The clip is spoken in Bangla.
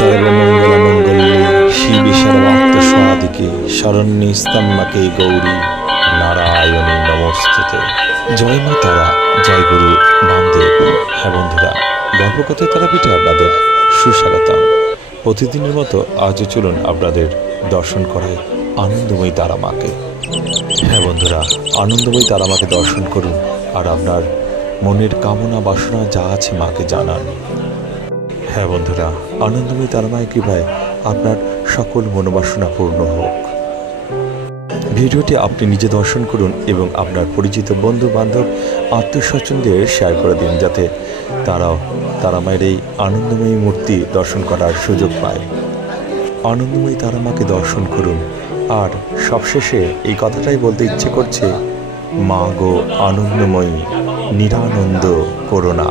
সর্বমঙ্গলমঙ্গল্যে শিবে সর্বার্থসাধিকে শরণ্যে স্তম্ভকে গৌরী নারায়ণী নমস্তুতে। জয় মা তারা, জয় গুরু বামদেব। হ্যাঁ বন্ধুরা, গল্পকথায় তারাপীঠে আপনাদের সুস্বাগতম। প্রতিদিনের মতো আজও চলুন আপনাদের দর্শন করায় আনন্দময়ী তারা মাকে। হ্যাঁ বন্ধুরা, আনন্দময়ী তারা মাকে দর্শন করুন আর আপনার মনের কামনা বাসনা যা আছে মাকে জানান। হ্যাঁ বন্ধুরা, আনন্দময়ী তারা মায়ের কৃপায় আপনার সকল মনোবাসনা পূর্ণ হোক। ভিডিওটি আপনি নিজে দর্শন করুন এবং আপনার পরিচিত বন্ধু বান্ধব আত্মীয় স্বজনদের শেয়ার করে দিন, যাতে তারাও তারা মায়ের এই আনন্দময়ী মূর্তি দর্শন করার সুযোগ পায়। আনন্দময়ী তারা মাকে দর্শন করুন। আর সবশেষে এই কথাটাই বলতে ইচ্ছে করছে, মা গো আনন্দময়ী, নিরানন্দ করুণা।